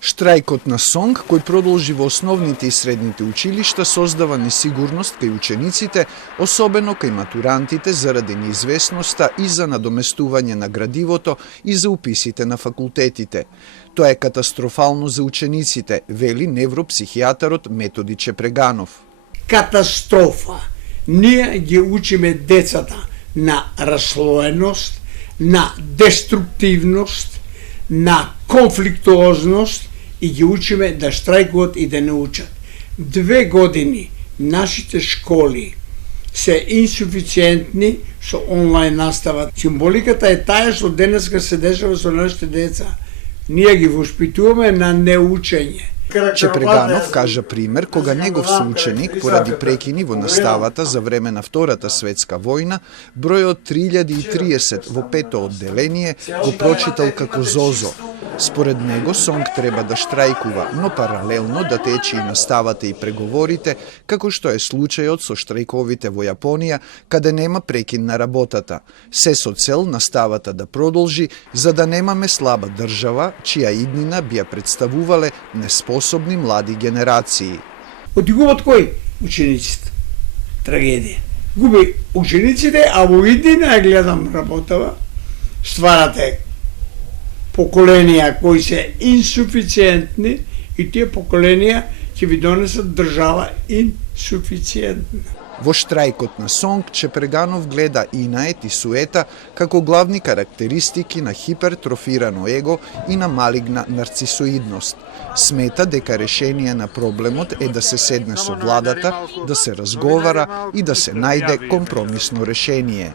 Штрајкот на Сонг, кој продолжи во основните и средните училишта, создава несигурност кај учениците, особено кај матурантите заради неизвестноста и за надоместување на градивото и за уписите на факултетите. Тоа е катастрофално за учениците, вели невропсихијатарот Методи Чепреганов. Катастрофа. Ние ги учиме децата на раслоеност, на деструктивност, на конфликтуозност и ги учиме да штрајкуват и да не учат. 2 години нашите школи се инсуфициентни со онлайн настава. Символиката е таа што денеска се дешава со нашите деца. Ние ги воспитуваме на неучење. Чепреганов кажа пример кога негов соученик поради прекини во наставата за време на Втората светска војна, бројот 3030 во 5-то одделение го прочитал како зозо. Според него Сонг треба да штрајкува, но паралелно да тече и наставата и преговорите, како што е случајот со штрајковите во Јапонија, каде нема прекин на работата. Се со цел наставата да продолжи, за да немаме слаба држава, чија иднина би ја представувале неспособни млади генерации. Отигуваат кои? Учениците. Трагедија. Губи учениците, а во иднина ја гледам работава, стварате поколенија кои се инсуфициентни и тие поколенија ќе ви донесат држава инсуфициентна. Во штрајкот на Сонг, Чепреганов гледа инает и суета како главни карактеристики на хипертрофирано его и на малигна нарцисоидност. Смета дека решение на проблемот е да се седне со владата, да се разговара и да се најде компромисно решение.